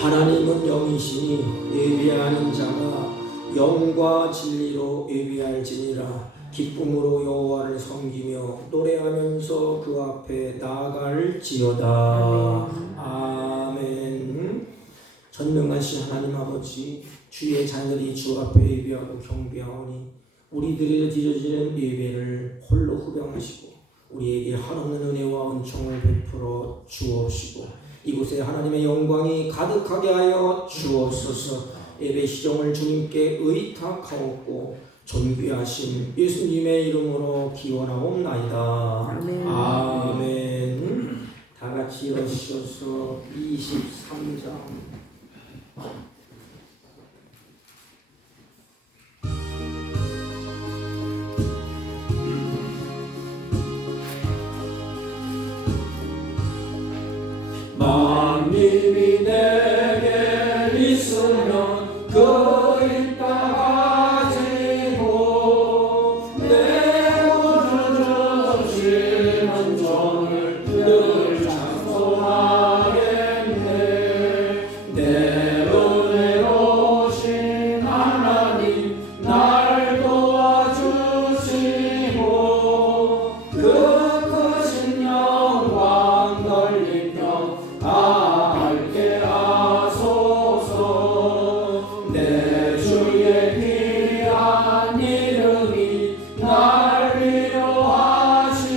하나님은 영이시니 예배하는 자가 영과 진리로 예배할지니라. 기쁨으로 여호와를 섬기며 노래하면서 그 앞에 나아갈지어다. 아멘. 전능하신 하나님 아버지, 주의 자녀들이 주 앞에 예배하고 경배하오니 우리들이 드려지는 예배를 홀로 후병하시고 우리에게 한없는 은혜와 은총을 베풀어 주옵시고 이곳에 하나님의 영광이 가득하게 하여 주옵소서. 예배 시정을 주님께 의탁하옵고 존귀하신 예수님의 이름으로 기원하옵나이다. 아멘. 아멘. 다 같이 일어서서 23장. 만민이 내게 있으면 그 일 다 가지고 내 구주 주시는 종을 늘 찬송하겠네. 내 은혜로우신 하나님 날 도와주시고 그 크신 영광 넓히며 함께 하소서. 내 주의 귀한 이름이 날 위로하시고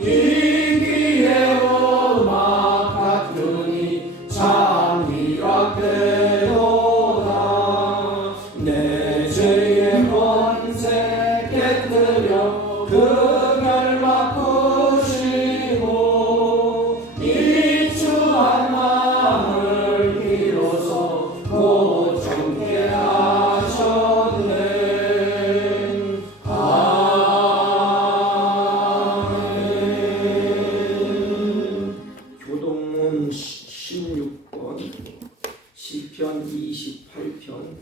이 귀에 음악 같으니 참 희락되도다. 내 죄의 권세 깨뜨려 그 결박 푸시고 이 추한 마음을 비로소 곧 정케 하셨네. 아멘. 교동문 16번 시편 28편.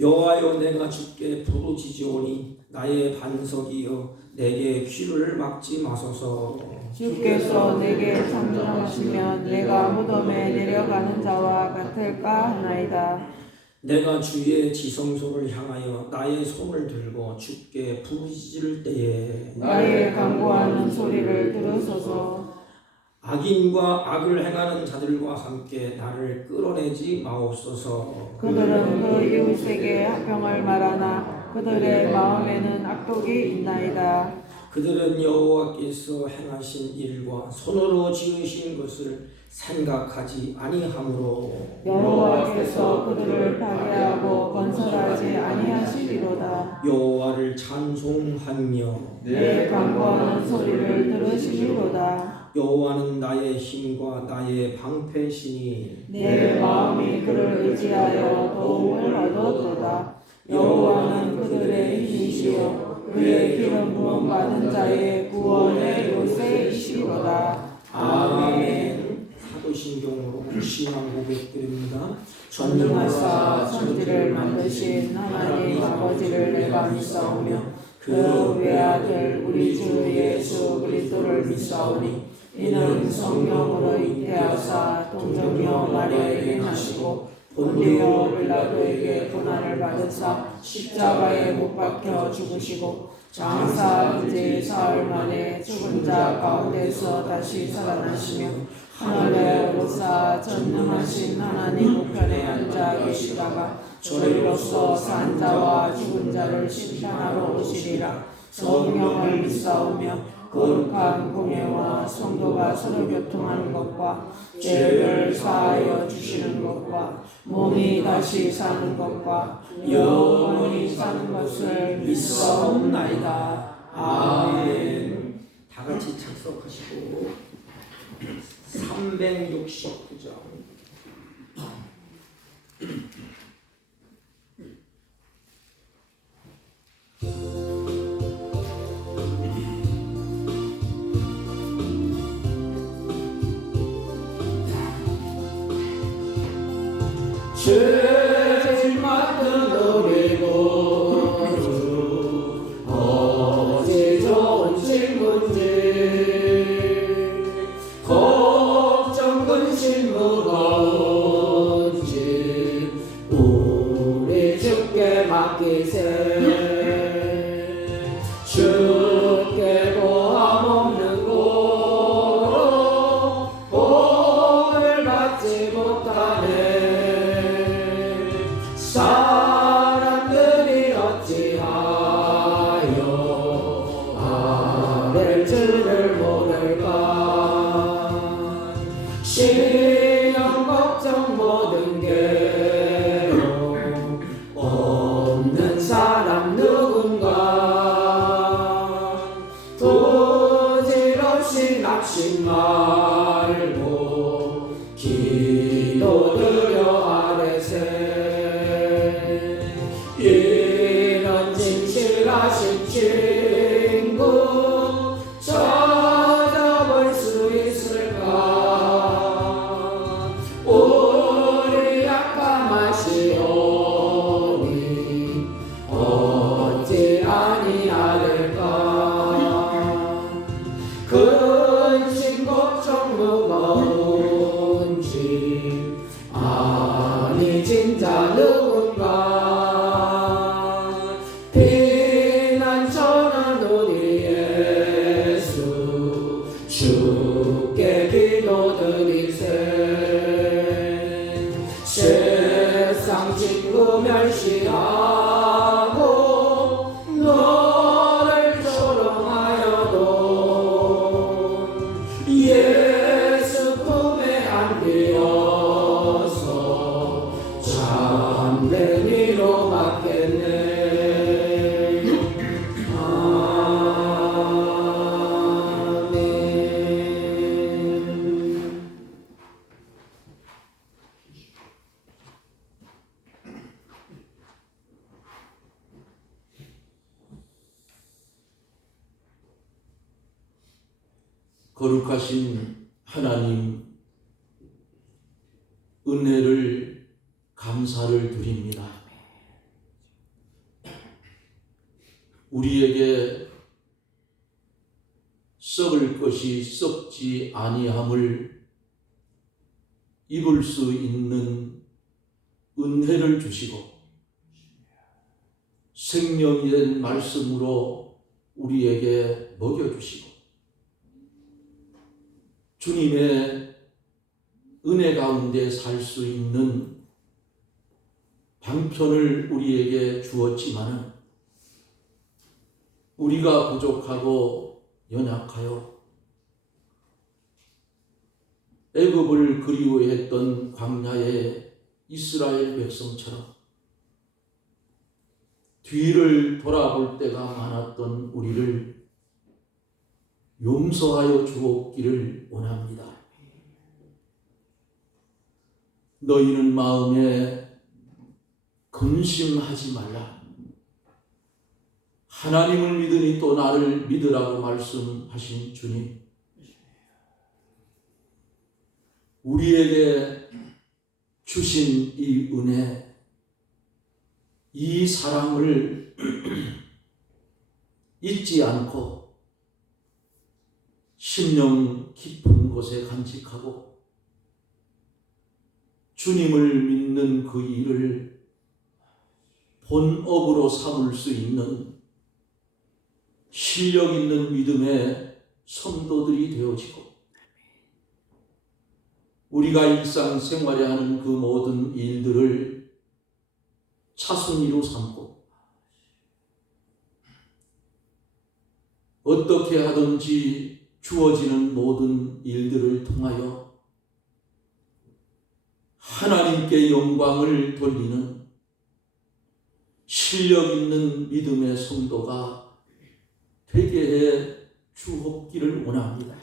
여호와여, 내가 주께 부르짖으오니 나의 반석이여 내게 귀를 막지 마소서. 주께서 내게 잠잠하시면 내가 무덤에 내려가는 자와 같을까 하나이다. 내가 주의 지성소를 향하여 나의 손을 들고 주께 부르짖을 때에 나의 간구하는 소리를 들으소서. 악인과 악을 행하는 자들과 함께 나를 끌어내지 마옵소서. 그들은 그 이웃에게 합병을 말하나 그들의 마음에는 악독이 있나이다. 그들은 여호와께서 행하신 일과 손으로 지으신 것을 생각하지 아니하므로 여호와께서 그들을 파괴하고 건설하지 아니하시리로다. 여호와를 찬송하며 내 간구하는 소리를 들으시리로다. 여호와는 나의 힘과 나의 방패시니 내 마음이 그를 의지하여 도움을 얻었도다. 여호와는 그들의 힘이시요 그의 기름 부음 받은 자의 구원의 요새이시로다. 아멘. 사도신경으로 신앙 고백드립니다. 전능하사 천지를 만드신 하나님 아버지를 내가 믿사오며 그 외아들 우리 주 예수 그리스도를 믿사오니 이는 성령으로 잉태하사 동정녀 마리아에게 나시고 본디오 빌라도에게 고난을 받으사 십자가에 못 박혀 죽으시고 장사한 지 사흘 만에 죽은 자 가운데서 다시 살아나시며 하늘에 오르사 전능하신 하나님 우편에 앉아 계시다가 저리로서 산 자와 죽은 자를 심판하러 오시리라. 성령을 믿사오며 거룩한 공예와 성도가 서로 교통하는 것과 죄를 사하여 주시는 것과 몸이 다시 사는 것과 영원히 사는 것을 믿사옵나이다. 아멘. 다 같이 착석하시고 369장. 죄 맡은 너리고 잊은 자 누군가 피난 전한 우리 예수 주께 기도드리세 세상 친구 멸시하고 너를 조롱하여도 예수 품에 안기어서 참된 위로 받겠네. 거룩하신 하나님, 은혜를 감사를 드립니다. 우리에게 썩을 것이 썩지 아니함을 입을 수 있는 은혜를 주시고 생명이 된 말씀으로 우리에게 먹여주시고 주님의 은혜 가운데 살 수 있는 방편을 우리에게 주었지만은 우리가 부족하고 연약하여 애굽을 그리워했던 광야의 이스라엘 백성처럼 뒤를 돌아볼 때가 많았던 우리를 용서하여 주옵기를 원합니다. 너희는 마음에 근심하지 말라. 하나님을 믿으니 또 나를 믿으라고 말씀하신 주님, 우리에게 주신 이 은혜, 이 사랑을 잊지 않고 심령 깊은 곳에 간직하고 주님을 믿는 그 일을 본업으로 삼을 수 있는 실력 있는 믿음의 성도들이 되어지고 우리가 일상생활에 하는 그 모든 일들을 차순위로 삼고 어떻게 하든지 주어지는 모든 일들을 통하여 하나님께 영광을 돌리는 실력 있는 믿음의 성도가 되게 해 주옵기를 원합니다.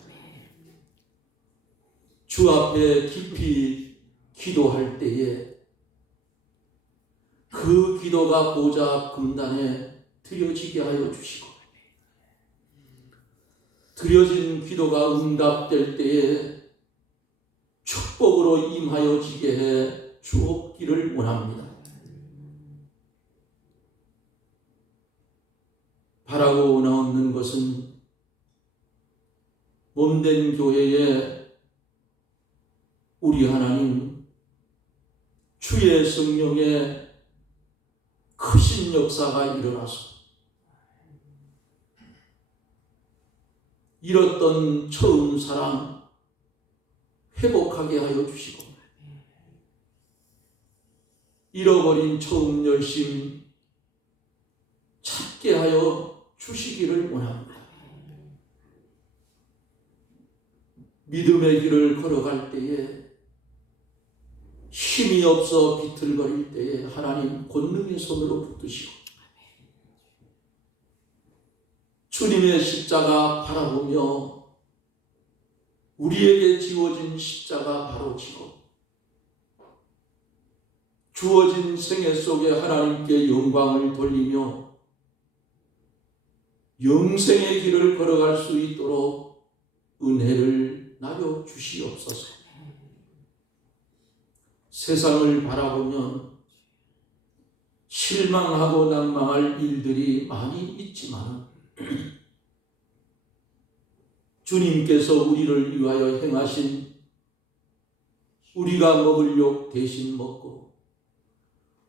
주 앞에 깊이 기도할 때에 그 기도가 보좌 금단에 드려지게 하여 주시고 드려진 기도가 응답될 때에 축복으로 임하여 지게 해 주옵기를 원합니다. 바라고 원하는 것은 몸된 교회에 우리 하나님 주의 성령의 크신 역사가 일어나서 잃었던 처음 사랑 회복하게 하여 주시고 잃어버린 처음 열심 찾게 하여 주시기를 원합니다. 믿음의 길을 걸어갈 때에 힘이 없어 비틀거릴 때에 하나님 권능의 손으로 붙드시고 주님의 십자가 바라보며 우리에게 지워진 십자가 바로 지고 주어진 생애 속에 하나님께 영광을 돌리며 영생의 길을 걸어갈 수 있도록 은혜를 나려 주시옵소서. 세상을 바라보면 실망하고 난망할 일들이 많이 있지만 주님께서 우리를 위하여 행하신 우리가 먹을 욕 대신 먹고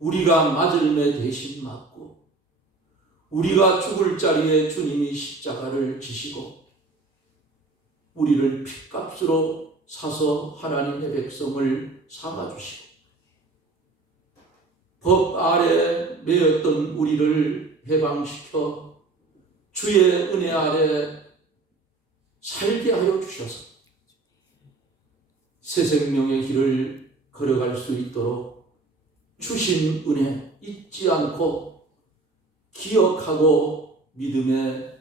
우리가 맞을 매 대신 맞고 우리가 죽을 자리에 주님이 십자가를 지시고 우리를 핏값으로 사서 하나님의 백성을 삼아주시고 법 아래 매였던 우리를 해방시켜 주의 은혜 아래 살게 하여 주셔서 새 생명의 길을 걸어갈 수 있도록 주신 은혜 잊지 않고 기억하고 믿음의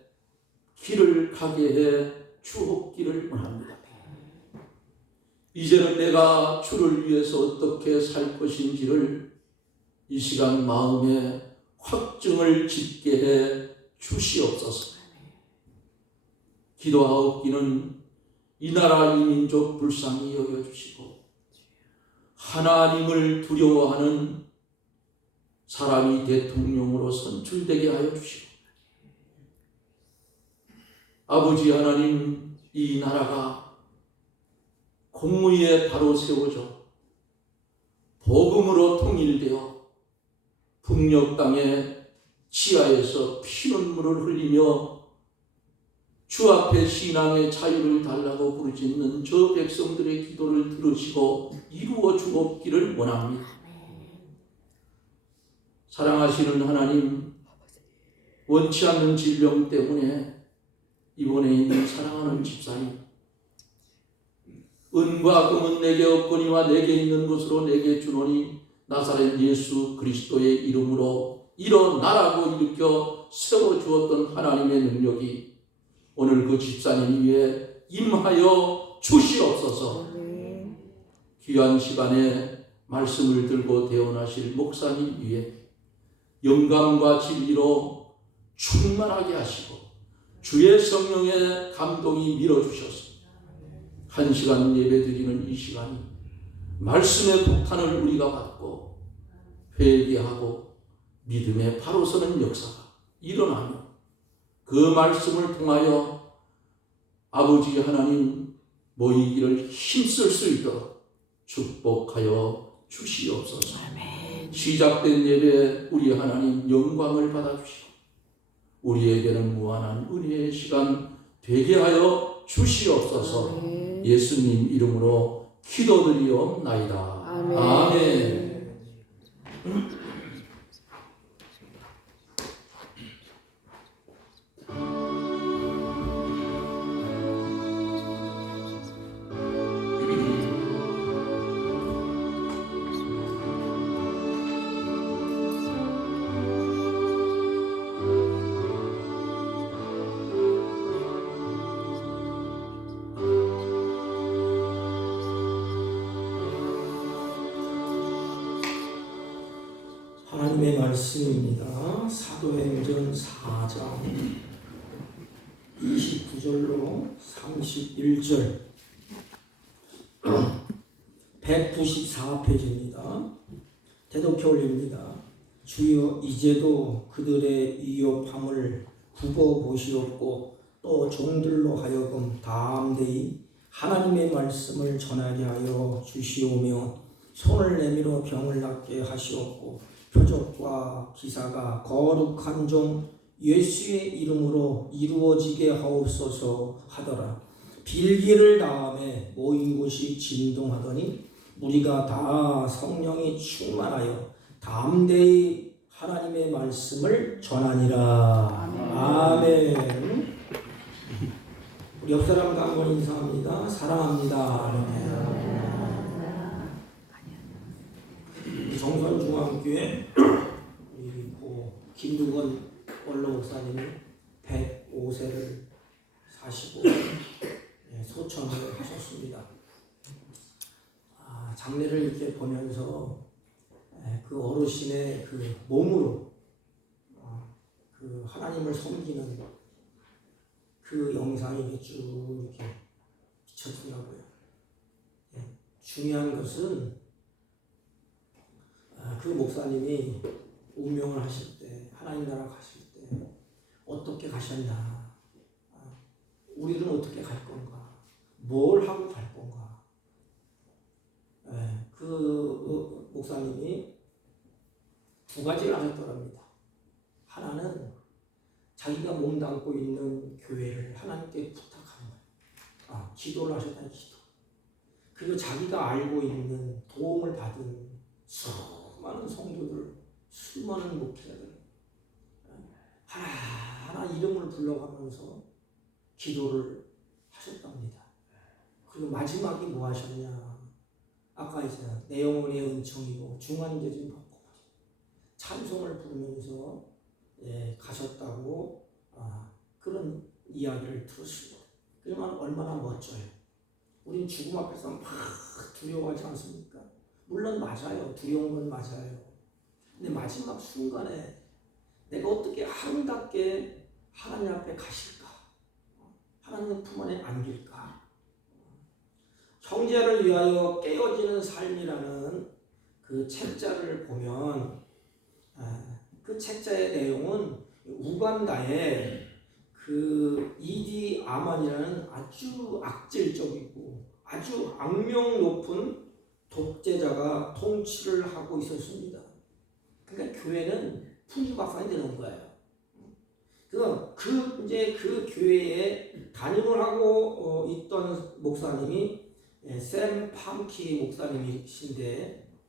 길을 가게 해 주옵기를 원합니다. 이제는 내가 주를 위해서 어떻게 살 것인지를 이 시간 마음에 확증을 짓게 해 주시옵소서. 기도하옵기는 이 나라 이 민족 불쌍히 여겨주시고 하나님을 두려워하는 사람이 대통령으로 선출되게 하여 주시고 아버지 하나님, 이 나라가 공의에 바로 세워져 복음으로 통일되어 북녘 땅의 지하에서 피눈물을 흘리며 주 앞에 신앙의 자유를 달라고 부르짖는 저 백성들의 기도를 들으시고 이루어 주옵기를 원합니다. 사랑하시는 하나님, 원치 않는 질병 때문에 이번에 있는 사랑하는 집사님, 은과 금은 내게 없거니와 내게 있는 것으로 내게 주노니 나사렛 예수 그리스도의 이름으로 일어나라고 일으켜 세워주었던 하나님의 능력이 오늘 그 집사님 위에 임하여 주시옵소서. 귀한 시간에 말씀을 들고 대언하실 목사님 위에 영감과 진리로 충만하게 하시고 주의 성령의 감동이 밀어주셔서 한 시간 예배드리는 이 시간이 말씀의 폭탄을 우리가 받고 회개하고 믿음에 바로 서는 역사가 일어나며 그 말씀을 통하여 아버지 하나님 모이기를 힘쓸 수 있도록 축복하여 주시옵소서. 시작된 예배 우리 하나님 영광을 받아주시고 우리에게는 무한한 은혜의 시간 되게 하여 주시옵소서. 예수님 이름으로 기도드리옵나이다. 아멘. 하나님의 말씀입니다. 사도행전 4장 29절로 31절 194페이지입니다. 대독해 올립니다. 주여 이제도 그들의 위협함을 굽어보시옵고 또 종들로 하여금 담대히 하나님의 말씀을 전하게 하여 주시오며 손을 내밀어 병을 낫게 하시옵고 표적과 기사가 거룩한 종 예수의 이름으로 이루어지게 하옵소서 하더라. 빌기를 다음에 모인 곳이 진동하더니 우리가 다 성령이 충만하여 담대히 하나님의 말씀을 전하니라. 아멘. 우리 옆 사람과 한번 인사합니다. 사랑합니다. 정선중앙교회 우리 김두건 원로 목사님이 105세를 사시고 소천을 하셨습니다. 장례를 이렇게 보면서 그 어르신의 그 몸으로 그 하나님을 섬기는 그 영상이 쭉 이렇게 비춰지더라고요. 중요한 것은 그 목사님이 운명을 하실 때, 하나님 나라 가실 때 어떻게 가셨나, 우리는 어떻게 갈 건가, 뭘 하고 갈 건가. 그 목사님이 두 가지를 하셨더랍니다. 하나는 자기가 몸담고 있는 교회를 하나님께 부탁하는 거예요. 기도를 하셨다는 기도. 그리고 자기가 알고 있는 도움을 받은 수많은 성도들, 수많은 목회자들 하나하나 이름을 불러가면서 기도를 하셨답니다. 그리고 마지막에 뭐 하셨냐? 아까 이제 내 영혼의 은총이고 중환제좀 받고 찬송을 부르면서 가셨다고 그런 이야기를 들었습니다. 그러면 얼마나 멋져요. 우린 죽음 앞에서 막 두려워하지 않습니까? 물론 맞아요. 두려운 건 맞아요. 근데 마지막 순간에 내가 어떻게 아름답게 하나님 앞에 가실까? 하나님 품 안에 안길까? 형제를 위하여 깨어지는 삶이라는 그 책자를 보면 그 책자의 내용은 우간다의 그 이디 아만이라는 아주 악질적이고 아주 악명 높은 독재자가 통치를 하고 있었습니다. 그러니까 교회는 풍지박산이 되는 거예요. 그 교회에 담임을 하고 있던 목사님이 샘 팜키 목사님이신데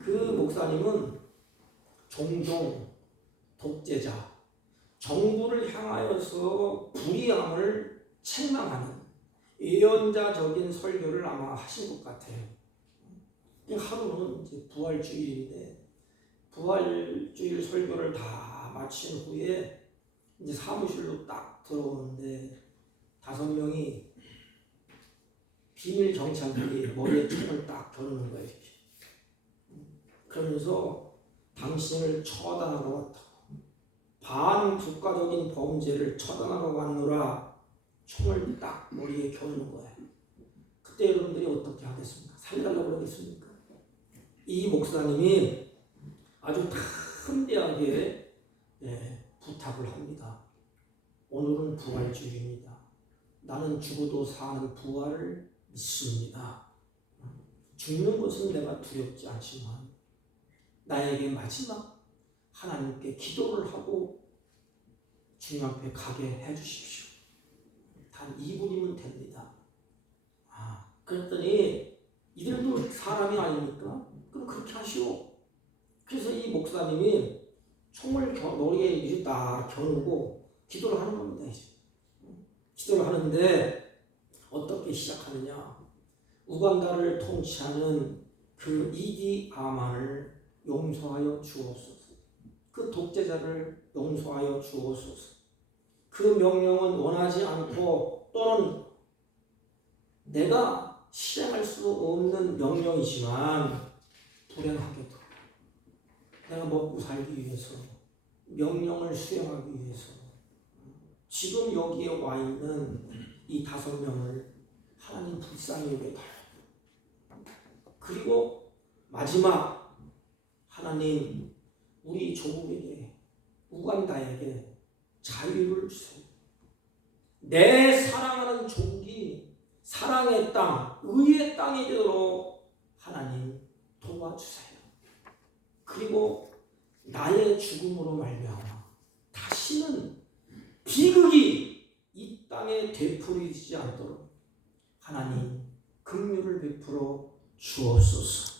그 목사님은 종종 독재자, 정부를 향하여서 불의함을 책망하는 예언자적인 설교를 아마 하신 것 같아요. 하루는 이제 부활주일인데 부활주일 설교를 다 마친 후에 이제 사무실로 딱 들어오는데 5명이 비밀 경찰들이 머리에 총을 딱 겨누는 거예요. 그러면서 당신을 처단하러 왔다고, 반국가적인 범죄를 처단하러 왔노라 총을 딱 머리에 겨누는 거예요. 그때 여러분들이 어떻게 하겠습니까? 살려달라고 그러겠습니까? 이 목사님이 아주 담대하게 부탁을 합니다. 오늘은 부활주일입니다. 나는 죽어도 사는 부활을 믿습니다. 죽는 것은 내가 두렵지 않지만 나에게 마지막 하나님께 기도를 하고 주님 앞에 가게 해주십시오. 단 2분이면 됩니다. 그랬더니 이들도 사람이 아닙니까? 그럼 그렇게 하시오. 그래서 이 목사님이 총을 머리에 이렇게 딱 겨누고 기도를 하는 겁니다. 이제. 기도를 하는데 어떻게 시작하느냐? 우간다를 통치하는 그 이디 아만을 용서하여 주옵소서. 그 독재자를 용서하여 주옵소서. 그 명령은 원하지 않고 또는 내가 실행할 수 없는 명령이지만 불행하게도 내가 먹고 살기 위해서 명령을 수행하기 위해서 지금 여기에 와 있는 이 5명을 하나님 불쌍히 여겨달라고. 그리고 마지막 하나님 우리 조국에게 우간다에게 자유를 주세요. 내 사랑하는 조국이 사랑의 땅, 의의 땅이 되도록 하나님 도와주세요. 그리고 나의 죽음으로 말미암아 다시는 비극이 이 땅에 되풀이되지 않도록 하나님 긍휼을 베풀어 주옵소서.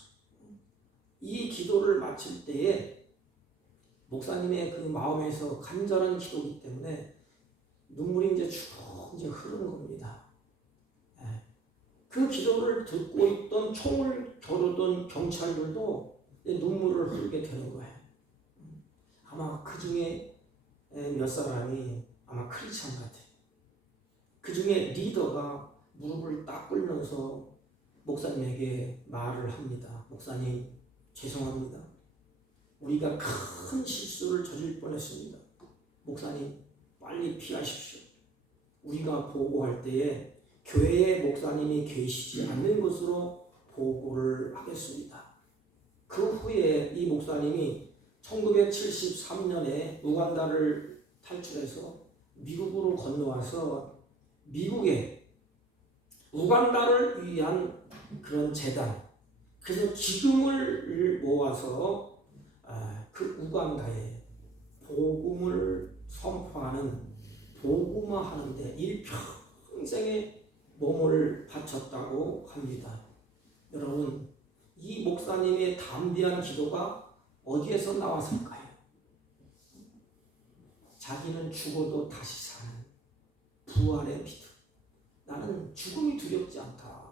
이 기도를 마칠 때에 목사님의 그 마음에서 간절한 기도이기 때문에 눈물이 이제 쭉 흐르는 겁니다. 그 기도를 듣고 있던 총을 겨루던 경찰들도 눈물을 흘리게 되는 거예요. 아마 그 중에 몇 사람이 아마 크리스찬 같아요. 그 중에 리더가 무릎을 딱 꿇면서 목사님에게 말을 합니다. 목사님, 죄송합니다. 우리가 큰 실수를 저질 뻔했습니다. 목사님, 빨리 피하십시오. 우리가 보고할 때에 교회에 목사님이 계시지 않는 것으로 보고를 하겠습니다. 그 후에 이 목사님이 1973년에 우간다를 탈출해서 미국으로 건너와서 미국에 우간다를 위한 그런 재단, 그래서 기금을 모아서 그 누구한가에 복음을 선포하는 복음화하는데 일평생의 몸을 바쳤다고 합니다. 여러분, 이 목사님의 담대한 기도가 어디에서 나왔을까요? 자기는 죽어도 다시 사는 부활의 믿음. 나는 죽음이 두렵지 않다.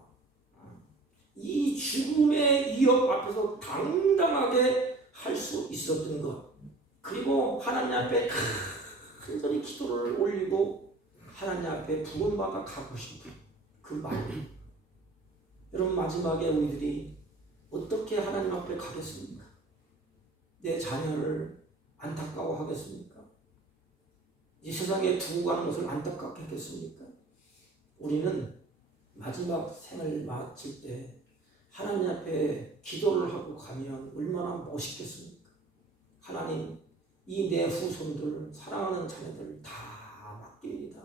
이 죽음의 위협 앞에서 당당하게 할 수 있었던 것, 그리고 하나님 앞에 간절히 기도를 올리고 하나님 앞에 부름받아 가고 싶은 그 마음. 여러분, 마지막에 우리들이 어떻게 하나님 앞에 가겠습니까? 내 자녀를 안타까워하겠습니까? 이 세상에 두고 가는 것을 안타깝게 하겠습니까? 우리는 마지막 생을 마칠 때 하나님 앞에 기도를 하고 가면 얼마나 멋있겠습니까? 하나님, 이 내 후손들, 사랑하는 자녀들 다 맡깁니다.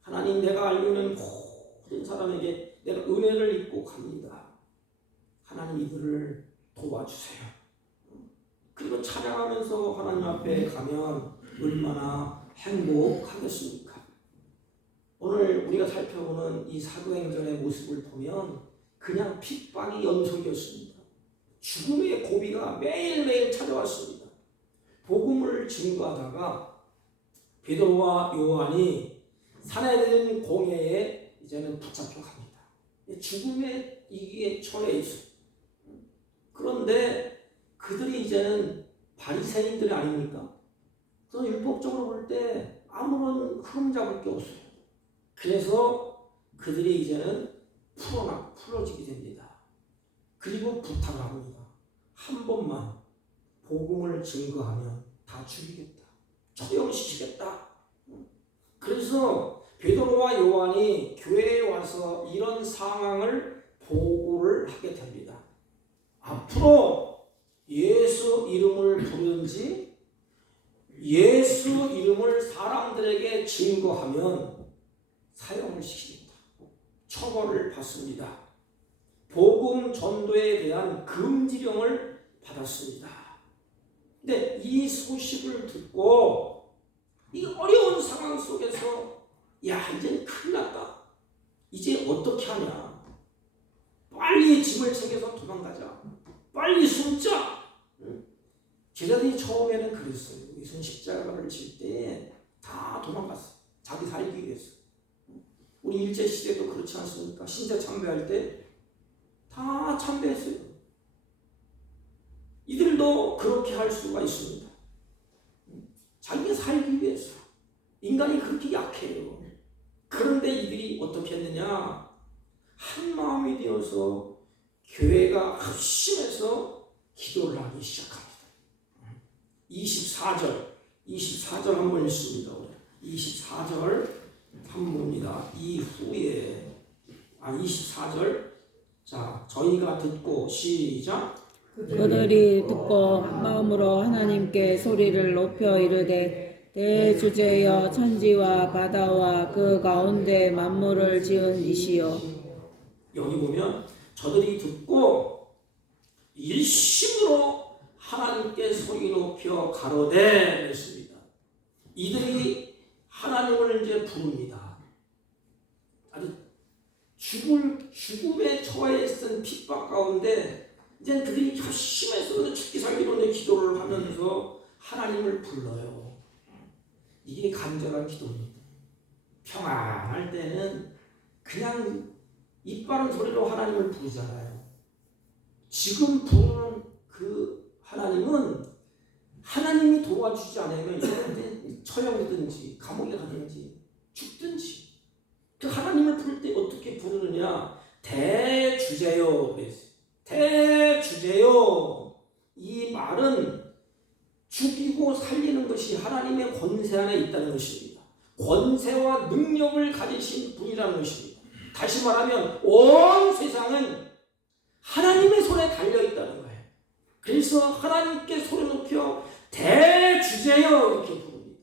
하나님, 내가 알고 있는 모든 사람에게 내가 은혜를 입고 갑니다. 하나님, 이들을 도와주세요. 그리고 찬양하면서 하나님 앞에 가면 얼마나 행복하겠습니까? 오늘 우리가 살펴보는 이 사도행전의 모습을 보면 그냥 핍박이 연속이었습니다. 죽음의 고비가 매일매일 찾아왔습니다. 복음을 증거하다가 베드로와 요한이 산헤드린 공회에 이제는 붙잡혀 갑니다. 죽음의 위기에 처해 있어요. 그런데 그들이 이제는 바리새인들이 아닙니까? 그래서 율법적으로 볼 때 아무런 흠 잡을 게 없어요. 그래서 그들이 이제는 풀어지게 됩니다. 그리고 부탁을 합니다. 한 번만 복음을 증거하면 다 죽이겠다. 처형시키겠다. 그래서 베드로와 요한이 교회에 와서 이런 상황을 보고를 하게 됩니다. 앞으로 예수 이름을 부르든지 예수 이름을 사람들에게 증거하면 사형을 시킵니다. 처벌을 받습니다. 복음 전도에 대한 금지령을 받았습니다. 근데 이 소식을 듣고 이 어려운 상황 속에서 야, 이제 큰일 났다. 이제 어떻게 하냐. 빨리 짐을 챙겨서 도망가자. 빨리 숨자. 제자들이 처음에는 그랬어요. 예수님 십자가를 질 때 다 도망갔어요. 자기 살기 위해서. 우리 일제시대도 그렇지 않습니까? 신자 참배할 때 다 참배했어요. 이들도 그렇게 할 수가 있습니다. 자기가 살기 위해서. 인간이 그렇게 약해요. 그런데 이들이 어떻게 했느냐? 한 마음이 되어서 교회가 합심해서 기도를 하기 시작합니다. 24절 한번 읽습니다. 24절 한번 봅니다. 이후에 24절 자, 저희가 듣고 시작. 그들이 듣고 마음으로 하나님께 소리를 높여 이르되 대주제여 천지와 바다와 그 가운데 만물을 지은 이시여. 여기 보면 저들이 듣고 일심으로 하나님께 소리 높여 가로되 그랬습니다. 이들이 하나님을 이제 부릅니다. 아주 죽음에 처해 있던 핍박 가운데 이제 그들이 결심해서 죽기 살기로 기도를 하면서 하나님을 불러요. 이게 간절한 기도입니다. 평안할 때는 그냥 입 바른 소리로 하나님을 부르잖아요. 지금 부르는 그 하나님은 하나님이 도와주지 않으면 처형이든지 감옥에 가든지 죽든지 그 하나님을 부를 때 어떻게 부르느냐. 대주제요 그랬어요. 대주제요. 이 말은 죽이고 살리는 것이 하나님의 권세 안에 있다는 것입니다. 권세와 능력을 가지신 분이라는 것입니다. 다시 말하면 온 세상은 하나님의 손에 달려있다는 거예요. 그래서 하나님께 소리 높여 대주제여 이렇게 부릅니다.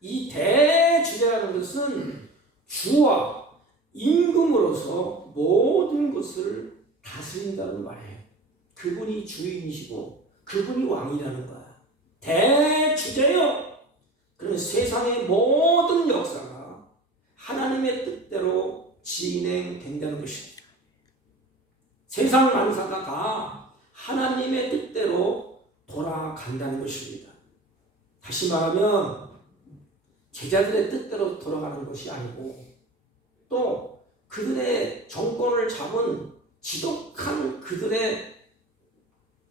이 대주제라는 것은 주와 임금으로서 모든 것을 다스린다는 말이에요. 그분이 주인이시고 그분이 왕이라는 거야. 대주제요. 그러면 세상의 모든 역사가 하나님의 뜻대로 진행된다는 것입니다. 세상 만사가 다 하나님의 뜻대로 돌아간다는 것입니다. 다시 말하면 제자들의 뜻대로 돌아가는 것이 아니고 또 그들의 정권을 잡은 지독한 그들의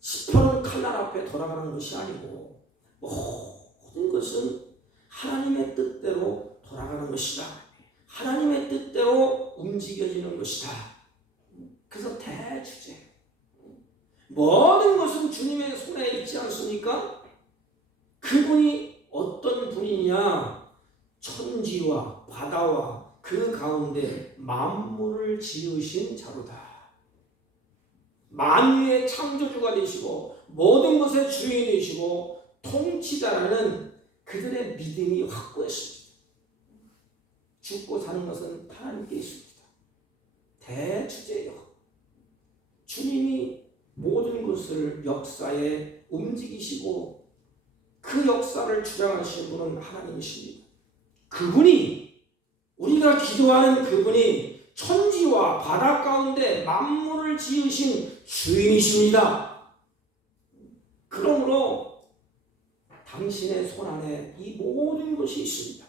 시퍼런 칼날 앞에 돌아가는 것이 아니고 모든 것은 하나님의 뜻대로 돌아가는 것이다. 하나님의 뜻대로 움직여지는 것이다. 그래서 대주제. 모든 것은 주님의 손에 있지 않습니까? 그분이 어떤 분이냐? 천지와 바다와 그 가운데 만물을 지으신 자로다. 만유의 창조주가 되시고 모든 것의 주인이시고 통치자라는 그들의 믿음이 확고했습니다. 죽고 사는 것은 하나님께 있습니다. 대주제요. 주님이 모든 것을 역사에 움직이시고 그 역사를 주장하시는 분은 하나님이십니다. 그분이 우리가 기도하는 그분이 천지와 바다 가운데 만물을 지으신 주인이십니다. 그러므로 당신의 손 안에 이 모든 것이 있습니다.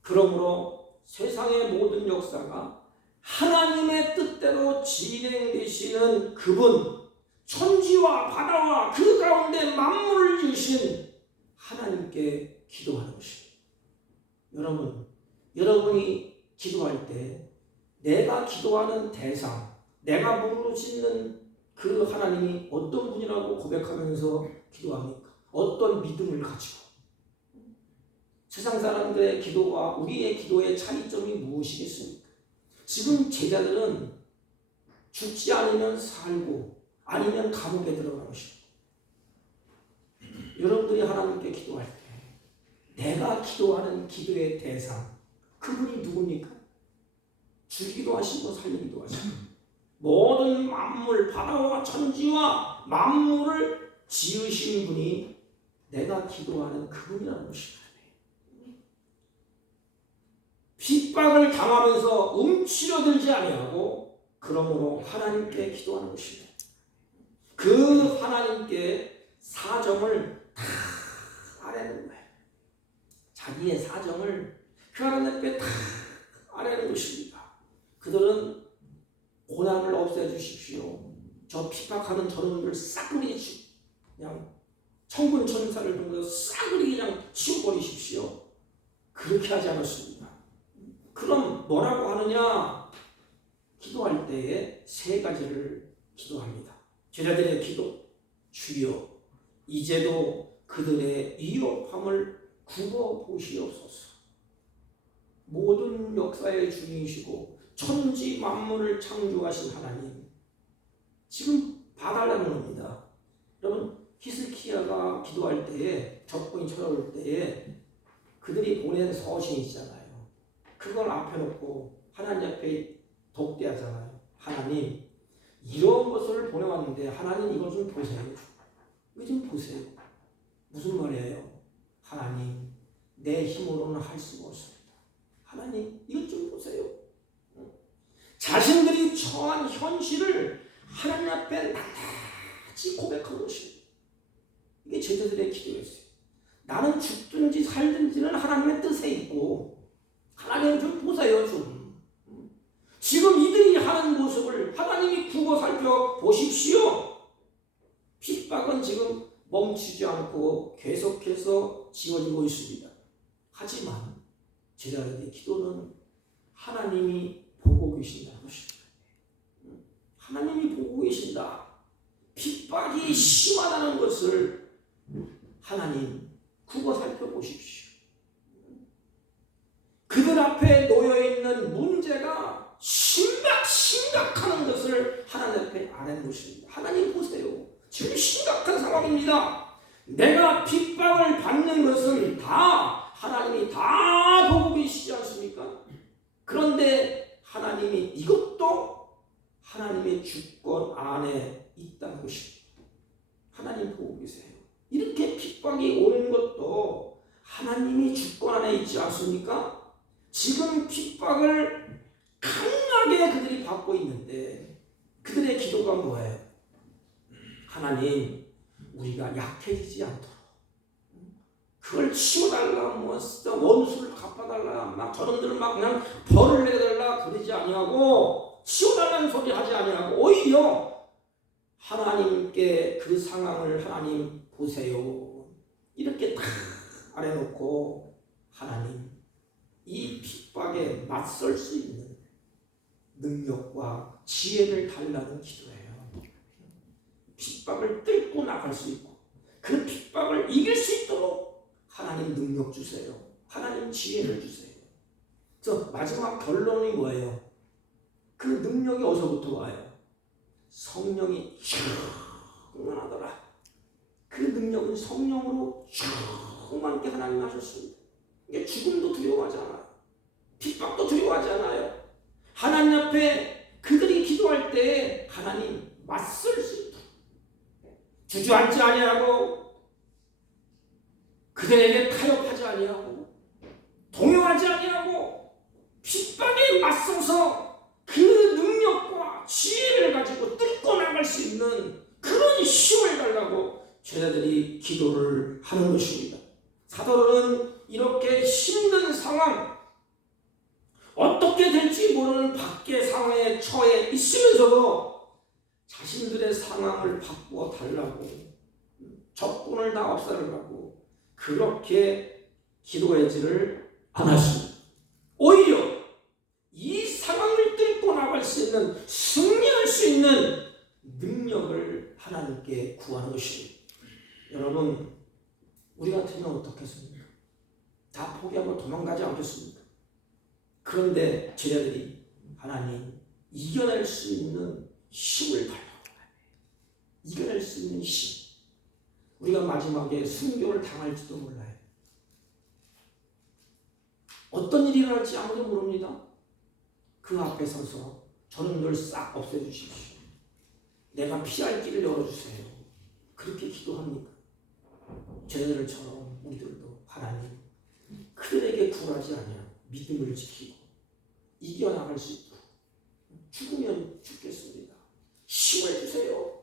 그러므로 세상의 모든 역사가 하나님의 뜻대로 진행되시는 그분, 천지와 바다와 그 가운데 만물을 지으신 하나님께 기도하는 것입니다. 여러분이 기도할 때 내가 기도하는 대상, 내가 무릎 짓는 그 하나님이 어떤 분이라고 고백하면서 기도합니까? 어떤 믿음을 가지고? 세상 사람들의 기도와 우리의 기도의 차이점이 무엇이겠습니까? 지금 제자들은 죽지 않으면 살고 아니면 감옥에 들어가는 것입니다. 여러분들이 하나님께 기도할 때 내가 기도하는 기도의 대상, 그분이 누굽니까? 죽이기도 하시고 살리기도 하시고 모든 만물, 바다와 천지와 만물을 지으신 분이 내가 기도하는 그분이라는 것입니다. 핍박을 당하면서 움츠러들지 아니하고 그러므로 하나님께 기도하는 것입니다. 그 하나님께 사정을 다 아뢰는 거예요. 자기의 사정을 그 하나님 앞에 다 아뢰는 것입니다. 그들은 고난을 없애주십시오. 저 핍박하는 저놈들 싸그리 그냥 천군 천사를 통해서 싸그리 그냥 치워버리십시오. 그렇게 하지 않았습니다. 그럼 뭐라고 하느냐? 기도할 때에 세 가지를 기도합니다. 제자들의 기도. 주여 이제도 그들의 위협함을 굽어보시옵소서. 모든 역사의 주인이시고 천지 만물을 창조하신 하나님, 지금 봐달라는 겁니다. 여러분, 히스기야가 기도할 때에, 적군이 쳐다볼 때에 그들이 보낸 서신이 있잖아요. 그걸 앞에 놓고 하나님 앞에 독대하잖아요. 하나님, 이런 것을 보내왔는데 하나님 이걸 좀 보세요. 이거 좀 보세요. 무슨 말이에요? 하나님, 내 힘으로는 할 수가 없습니다. 하나님, 이것 좀 보세요. 자신들이 처한 현실을 하나님 앞에 낱낱이 고백한 것입니다. 이게 제자들의 기도였어요. 나는 죽든지 살든지는 하나님의 뜻에 있고 하나님 좀 보세요 좀. 지금 이들이 하는 모습을 하나님이 두고 살펴보십시오. 핍박은 지금 멈추지 않고 계속해서 지어지고 있습니다. 하지만 제자들의 기도는 하나님이 보고 계신다는 것입니다. 하나님이 보고 계신다. 핍박이 심하다는 것을 하나님 두고 살펴보십시오. 그들 앞에 놓여있는 문제가 심각한 것을 하나님 앞에 아는 것입니다. 하나님 보세요. 지금 심각한 상황입니다. 내가 핍박을 받는 것은 다 하나님이 다 보고 계시지 않습니까? 그런데 하나님이 이것도 하나님의 주권 안에 있다는 것입니다. 하나님 보고 계세요. 이렇게 핍박이 오는 것도 하나님이 주권 안에 있지 않습니까? 지금 핍박을 강하게 그들이 받고 있는데 그들의 기도가 뭐예요? 하나님, 우리가 약해지지 않도록 그걸 치워달라, 뭐 원수를 갚아달라, 막 저놈들은 막 그냥 벌을 내달라 그러지 아니하고 치워달라는 소리 하지 아니하고 오히려 하나님께 그 상황을 하나님 보세요 이렇게 다 아래놓고 하나님 이 핍박에 맞설 수 있는 능력과 지혜를 달라는 기도예요. 핍박을 뚫고 나갈 수 있고 그 핍박을 이길 수 있도록 하나님 능력 주세요. 하나님 지혜를 주세요. 저 마지막 결론이 뭐예요? 그 능력이 어디서부터 와요? 성령이 충만하더라. 그 능력은 성령으로 충만하게 하나님 하셨습니다. 이게 죽음도 두려워하지 않아요. 핍박도 두려워하지 않아요. 하나님 앞에 그들이 기도할 때 하나님 맞설 수 있도록 주저앉지 아니하고 그들에게 타협하지 아니하고 동요하지 아니하고 핍박에 맞서서 그 능력과 지혜를 가지고 뚫고 나갈 수 있는 그런 힘을 달라고 제자들이 기도를 하는 것입니다. 사도는 이렇게 힘든 상황, 어떻게 될지 모르는 밖의 상황에 처해 있으면서도 자신들의 상황을 바꾸어 달라고 적군을 다 없애려고 그렇게 기도하지를 않았습니다. 오히려 이 상황을 뚫고 나갈 수 있는 승리할 수 있는 능력을 하나님께 구하는 것입니다. 여러분, 우리 같으면 어떻겠습니까? 다 포기하고 도망가지 않겠습니까? 그런데 제자들이 하나님 이겨낼 수 있는 힘을 달라고 이겨낼 수 있는 힘. 우리가 마지막에 순교를 당할지도 몰라요. 어떤 일이 일어날지 아무도 모릅니다. 그 앞에 서서 저놈들 싹 없애주십시오. 내가 피할 길을 열어주세요. 그렇게 기도합니까? 제자들처럼 우리들도 하나님 그들에게 굴하지 아니하고 믿음을 지키고 이겨나갈 수 있도록 죽으면 죽겠습니다. 힘을 주세요.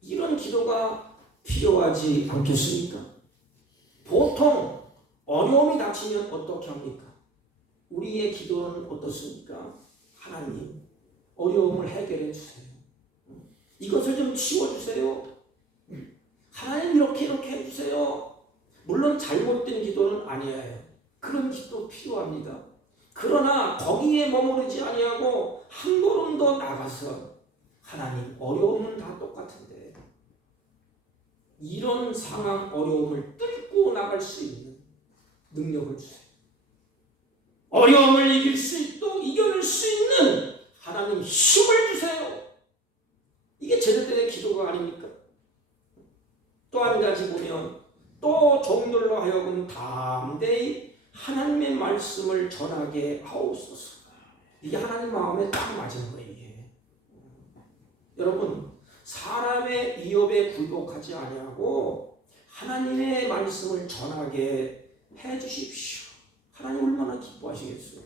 이런 기도가 필요하지 않겠습니까? 보통 어려움이 닥치면 어떻게 합니까? 우리의 기도는 어떻습니까? 하나님, 어려움을 해결해 주세요. 이것을 좀 치워주세요. 하나님 이렇게 해주세요. 물론 잘못된 기도는 아니에요. 그런 기도 필요합니다. 그러나 거기에 머무르지 아니하고 한 걸음 더 나가서 하나님 어려움은 다 똑같은데 이런 상황 어려움을 뚫고 나갈 수 있는 능력을 주세요. 어려움을 이길 수 있도록 이겨낼 수 있는 하나님 힘을 주세요. 이게 제자들의 기도가 아닙니까? 또 한 가지 보면 또 종들로 하여금 담대히 하나님의 말씀을 전하게 하옵소서. 이게 하나님 마음에 딱 맞은 거예요. 이게. 여러분, 사람의 위협에 굴복하지 아니하고 하나님의 말씀을 전하게 해 주십시오. 하나님 얼마나 기뻐하시겠어요.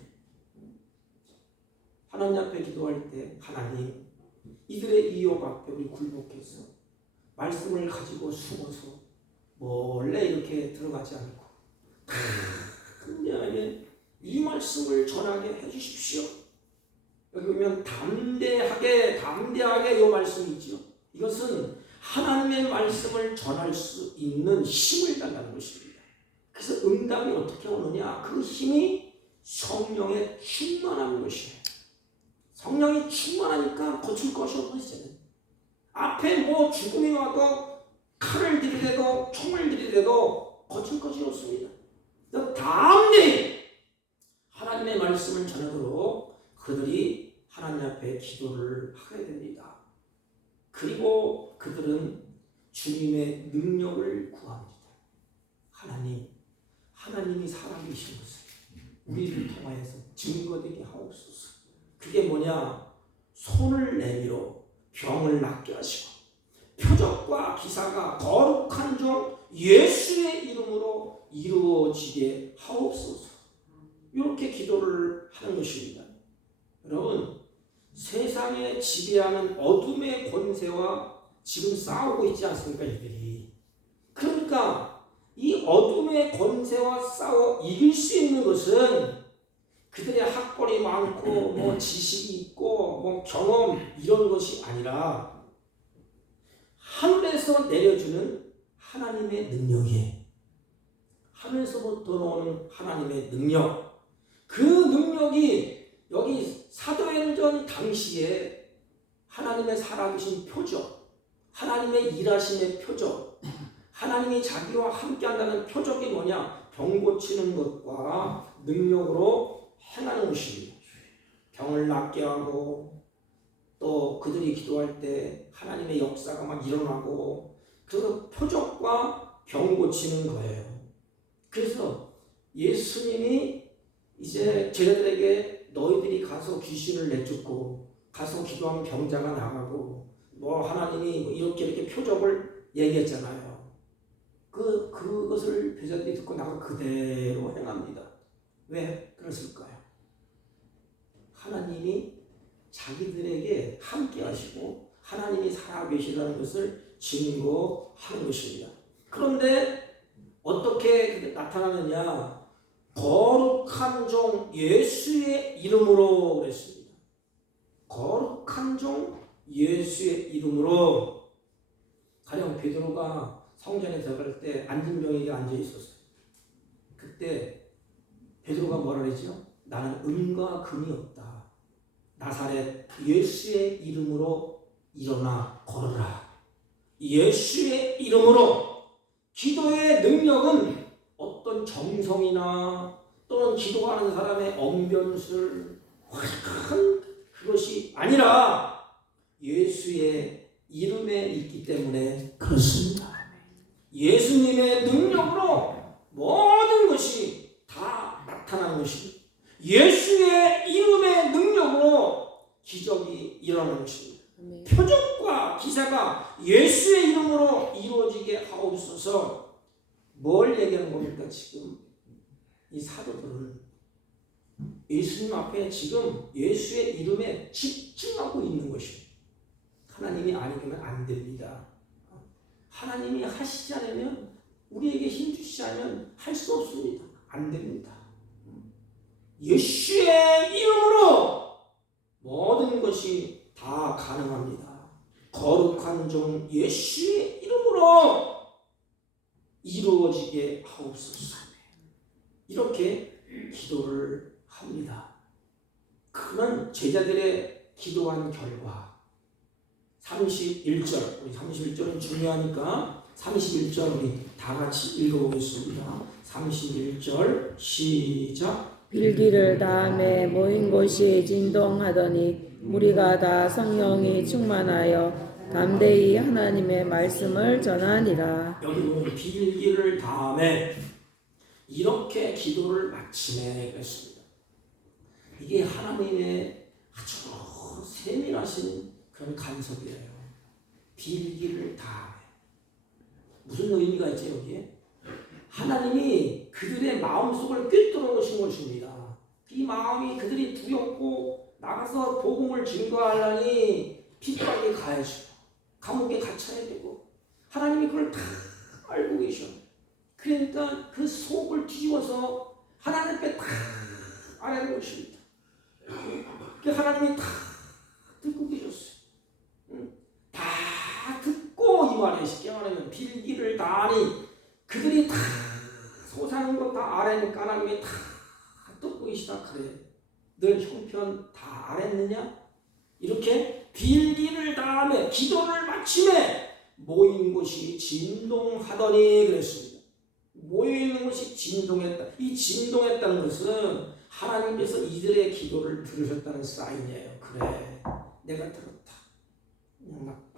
하나님 앞에 기도할 때 하나님 이들의 위협 앞에 우리 굴복해서 말씀을 가지고 숨어서 몰래 이렇게 들어가지 않고 근데 이 말씀을 전하게 해주십시오. 여기 보면 담대하게 이 말씀이 있죠. 이것은 하나님의 말씀을 전할 수 있는 힘을 달라는 것입니다. 그래서 응답이 어떻게 오느냐? 그 힘이 성령의 충만한 것이에요. 성령이 충만하니까 고칠 것이 없어지잖아요. 앞에 뭐 죽음이 와도 칼을 들이대도 총을 들이대도 고칠 것이 없습니다. 담대히 하나님의 말씀을 전하도록 그들이 하나님 앞에 기도를 하게 됩니다. 그리고 그들은 주님의 능력을 구합니다. 하나님이 살아계신 것을 우리를 통하여서 증거되게 하옵소서. 그게 뭐냐? 손을 내밀어 병을 낫게 하시고 표적과 기사가 거룩한 종 예수의 이름으로 이루어지게 하옵소서. 이렇게 기도를 하는 것입니다. 여러분, 세상에 지배하는 어둠의 권세와 지금 싸우고 있지 않습니까? 이들이. 그러니까 이 어둠의 권세와 싸워 이길 수 있는 것은 그들의 학벌이 많고 뭐 지식이 있고 뭐 경험 이런 것이 아니라 하늘에서 내려주는 하나님의 능력이에요. 하늘에서부터 나오는 하나님의 능력. 그 능력이 여기 사도행전 당시에 하나님의 살아계신 표적, 하나님의 일하심의 표적, 하나님이 자기와 함께한다는 표적이 뭐냐? 병 고치는 것과 능력으로 행하는 것입니다. 병을 낫게 하고 또 그들이 기도할 때 하나님의 역사가 막 일어나고 그 표적과 병 고치는 거예요. 그래서 예수님이 이제 제자들에게 너희들이 가서 귀신을 내쫓고 가서 기도하면 병자가 나가고 뭐 하나님이 뭐 이렇게 표적을 얘기했잖아요. 그것을 제자들이 듣고 나가 그대로 행합니다. 왜 그랬을까요? 하나님이 자기들에게 함께 하시고 하나님이 살아계시다는 것을 증거하는 것입니다. 그런데 어떻게 나타나느냐? 거룩한 종 예수의 이름으로 그랬습니다. 거룩한 종 예수의 이름으로. 가령 베드로가 성전에 들어갈 때 안진병에게 앉아 있었어요. 그때 베드로가 뭐라 그랬죠? 나는 은과 금이 없다. 나사렛 예수의 이름으로 일어나 걸어라. 예수의 이름으로. 기도의 능력은 어떤 정성이나 또는 기도하는 사람의 언변술 확한 그것이 아니라 예수의 이름에 있기 때문에 그렇습니다. 예수님의 능력으로 모든 것이 다 나타나는 것입니다. 예수의 이름의 능력으로 기적이 일어나는 것입니다. 표적과 기사가 예수의 이름으로 이루어지게 하옵소서. 뭘 얘기하는 겁니까? 지금 이 사도들은 예수님 앞에 지금 예수의 이름에 집중하고 있는 것입니다. 하나님이 아니면 안 됩니다. 하나님이 하시지 않으면, 우리에게 힘주시지 않으면 할 수 없습니다. 안 됩니다. 예수의 이름으로 모든 것이 다 가능합니다. 거룩한 종 예수의 이름으로 이루어지게 하옵소서. 이렇게 기도를 합니다. 그런 제자들의 기도한 결과 31절, 우리 31절은 중요하니까 31절 우리 다 같이 읽어보겠습니다. 31절 시작. 빌기를 다음에 모인 곳이 진동하더니 무리가 다 성령이 충만하여 담대히 하나님의 말씀을 전하니라. 여기 보면 빌기를 다음에 이렇게 기도를 마치네 그랬습니다. 이게 하나님의 아주 세밀하신 그런 간섭이에요. 빌기를 다음에. 무슨 의미가 있지 여기에? 하나님이 그들의 마음속을 꿰뚫어 놓으신 것입니다. 이 마음이 그들이 두렵고 나가서 복음을 증거하려니 핍박에 가해지고 감옥에 갇혀야 되고 하나님이 그걸 다 알고 계셔. 그러니까 그 속을 뒤집어서 하나님께 다 알아야 것입니다. 그 하나님이 다 듣고 계셨어요. 다 듣고 이 말에 쉽게 말하면 빌기를 다 하니 그들이 다 소사하는 거 다 알아니까 하나님이 다 듣고 계시다 그래. 늘 형편 다 알았느냐? 이렇게 빌기를 다하며 기도를 마침에 모인 곳이 진동하더니 그랬습니다. 모여있는 것이 진동했다. 이 진동했다는 것은 하나님께서 이들의 기도를 들으셨다는 사인이에요. 그래, 내가 들었다. 막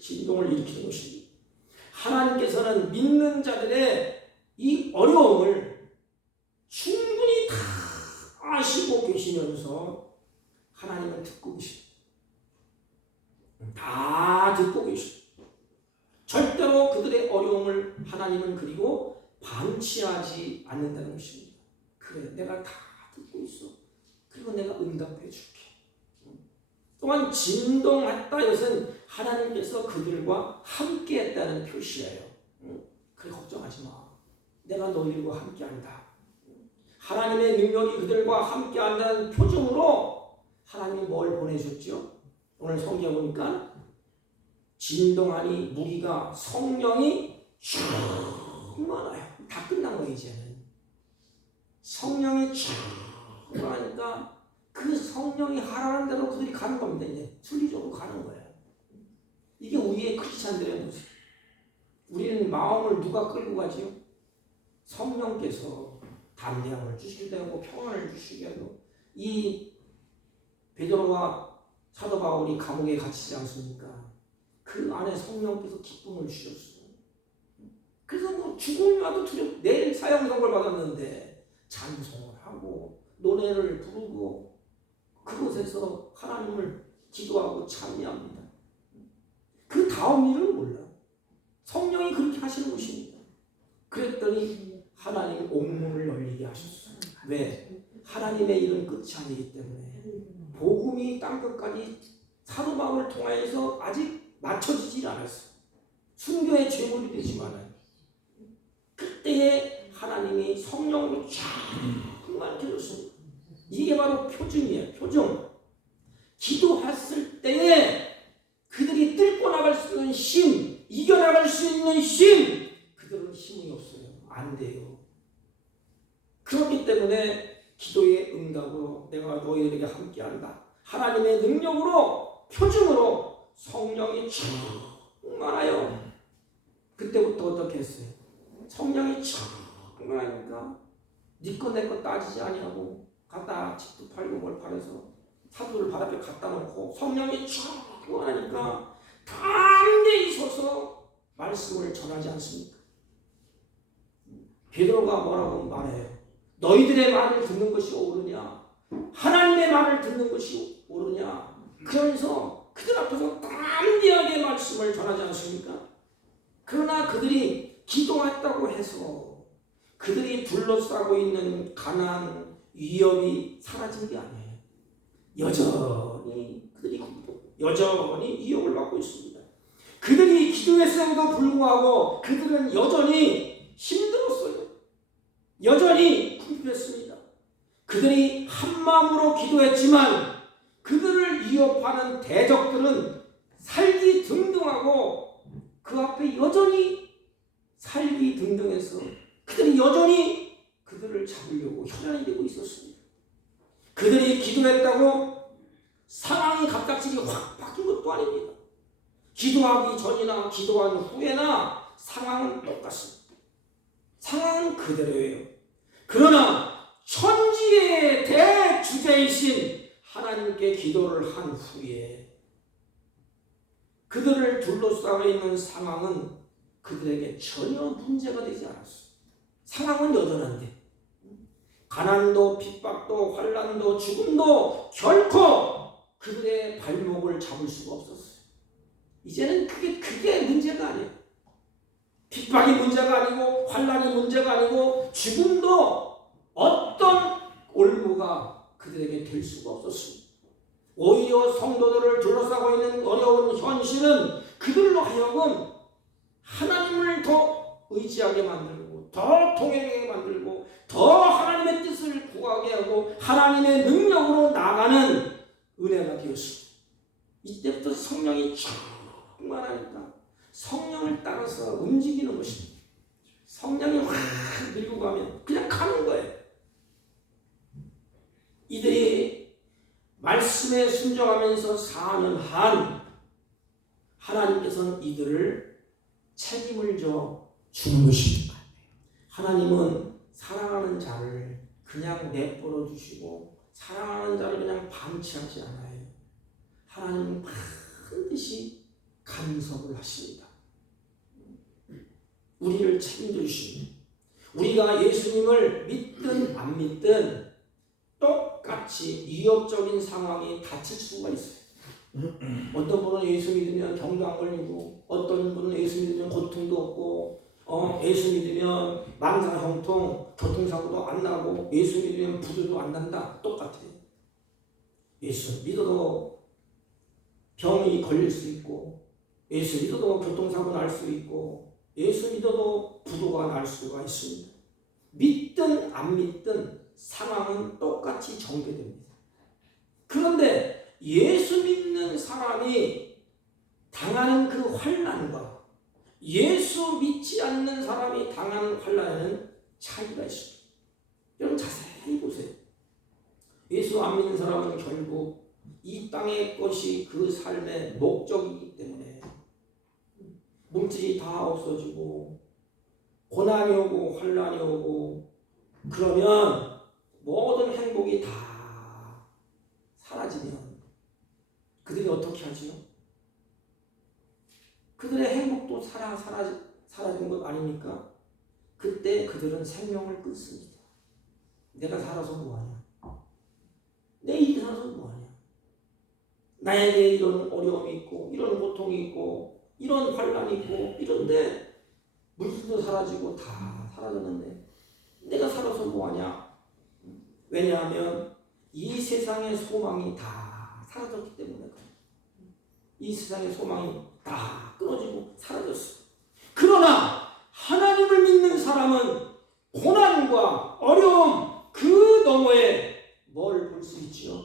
진동을 일으키는 것입니다. 하나님께서는 믿는 자들의 이 어려움을 충분히 다 아시고 계시면서 하나님은 듣고 계십니다. 듣고 계셔. 절대로 그들의 어려움을 하나님은 그리고 방치하지 않는다는 것입니다. 그래, 내가 다 듣고 있어. 그리고 내가 응답해 줄게. 또한 진동했다 이것은 하나님께서 그들과 함께 했다는 표시예요. 그래, 걱정하지 마. 내가 너희들과 함께 한다. 하나님의 능력이 그들과 함께 한다는 표정으로 하나님이 뭘 보내셨죠? 오늘 성경에 보니까 진동하니 무리가 성령이 충만하여. 다 끝난 거예요. 이제는 성령이 충만하니까 그 성령이 하라는 대로 그들이 가는 겁니다. 이제 순리적으로 가는 거예요. 이게 우리의 크리스찬들의 모습. 우리는 마음을 누가 끌고 가지요? 성령께서 담대함을 주시기도 하고 평안을 주시기도 하고. 이 베드로와 사도 바울이 감옥에 갇히지 않습니까? 그 안에 성령께서 기쁨을 주셨어요. 그래서 뭐 죽음이 와도 내일 사형 선고를 받았는데 찬송을 하고 노래를 부르고 그곳에서 하나님을 기도하고 찬미합니다. 그 다음 일은 몰라요. 성령이 그렇게 하시는 것입니다. 그랬더니 하나님 옥문을 열리게 하셨어요. 왜? 하나님의 일은 끝이 아니기 때문에 복음이 땅끝까지 사도 바울을 통하여서 아직 맞춰지질 않았어요. 순교의 죄물이 되지만 그때에 하나님이 성령으로 충만케 해줬습니다. 이게 바로 표징이에요. 표징. 기도했을 때에 그들이 뚫고 나갈 수 있는 힘, 이겨나갈 수 있는 힘, 그들은 힘이 없어요. 안 돼요. 그렇기 때문에 기도의 응답으로 내가 너희들에게 함께한다. 하나님의 능력으로 표징으로 성령이 충만하여. 그때부터 어떻게 했어요? 성령이 충만하니까 네 거 내 거 따지지 아니하고 갖다 집도 팔고 뭘 팔아서 사도를 발 앞에 갖다 놓고 성령이 충만하니까 담대히 서서 말씀을 전하지 않습니까? 베드로가 뭐라고 말해요? 너희들의 말을 듣는 것이 옳으냐? 하나님의 말을 듣는 것이 옳으냐? 그러면서 그들 앞에서 담대하게 말씀을 전하지 않습니까? 그러나 그들이 기도했다고 해서 그들이 둘러싸고 있는 가난 위협이 사라진 게 아니에요. 여전히 그들이 여전히 위협을 받고 있습니다. 그들이 기도했음에도 불구하고 그들은 여전히 힘들었어요. 여전히 궁핍했습니다. 그들이 한마음으로 기도했지만 그들을 위협하는 대적들은 살기등등하고 그 앞에 여전히 살기등등해서 그들이 여전히 그들을 잡으려고 혈안이 되고 있었습니다. 그들이 기도했다고 상황이 갑작스레 확 바뀐 것도 아닙니다. 기도하기 전이나 기도한 후에나 상황은 똑같습니다. 상황은 그대로예요. 그러나 천지의 대주제이신 하나님께 기도를 한 후에 그들을 둘러싸고 있는 상황은 그들에게 전혀 문제가 되지 않았어요. 상황은 여전한데 가난도 핍박도 환난도 죽음도 결코 그들의 발목을 잡을 수가 없었어요. 이제는 그게 문제가 아니에요. 핍박이 문제가 아니고 환난이 문제가 아니고 죽음도 어떤 올무가 그들에게 될 수가 없었습니다. 오히려 성도들을 둘러싸고 있는 어려운 현실은 그들로 하여금 하나님을 더 의지하게 만들고 더 통행하게 만들고 더 하나님의 뜻을 구하게 하고 하나님의 능력으로 나가는 은혜가 되었습니다. 이때부터 성령이 충만하니까 성령을 따라서 움직이는 것입니다. 성령이 확 밀고 가면 그냥 가는 거예요. 이들이 말씀에 순종하면서 4년 한 하나님께서는 이들을 책임을 져 주는 것입니다. 하나님은 사랑하는 자를 그냥 내버려 두시고 사랑하는 자를 그냥 방치하지 않아요. 하나님은 반드시 간섭을 하십니다. 우리를 책임져 주십니다. 우리가 예수님을 믿든 안 믿든 똑같이 위협적인 상황이 닥칠 수가 있어요. 어떤 분은 예수 믿으면 병도 안 걸리고, 어떤 분은 예수 믿으면 고통도 없고, 예수 믿으면 만사 형통, 교통사고도 안 나고, 예수 믿으면 부도도 안 난다. 똑같아요. 예수 믿어도 병이 걸릴 수 있고, 예수 믿어도 교통사고 날 수 있고, 예수 믿어도 부도가 날 수가 있습니다. 믿든 안 믿든 상황은 똑같이 전개됩니다. 그런데 예수 믿는 사람이 당하는 그 환난과 예수 믿지 않는 사람이 당하는 환난에는 차이가 있습니다. 여러분 자세히 보세요. 예수 안 믿는 사람은 결국 이 땅의 것이 그 삶의 목적이기 때문에 물질이 다 없어지고 고난이 오고 환난이 오고 그러면 모든 행복이 다 사라지면 그들이 어떻게 하지요? 그들의 행복도 사라진 것 아닙니까? 그때 그들은 생명을 끊습니다. 내가 살아서 뭐하냐? 내 일이 살아서 뭐하냐? 나에게 이런 어려움이 있고 이런 고통이 있고 이런 환난이 있고 이런데 물질도 사라지고 다 사라졌는데 내가 살아서 뭐하냐? 왜냐하면 이 세상의 소망이 다 사라졌기 때문에 그래요. 이 세상의 소망이 다 끊어지고 사라졌어요. 그러나 하나님을 믿는 사람은 고난과 어려움 그 너머에 뭘 볼 수 있지요?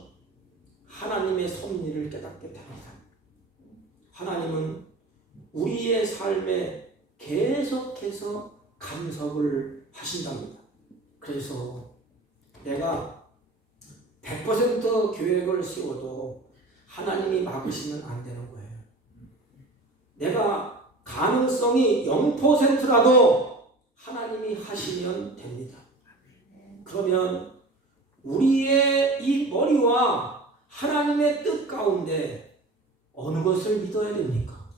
하나님의 섭리를 깨닫게 됩니다. 하나님은 우리의 삶에 계속해서 간섭을 하신답니다. 그래서 내가 100% 계획을 세워도 하나님이 막으시면 안 되는 거예요. 내가 가능성이 0%라도 하나님이 하시면 됩니다. 그러면 우리의 이 머리와 하나님의 뜻 가운데 어느 것을 믿어야 됩니까?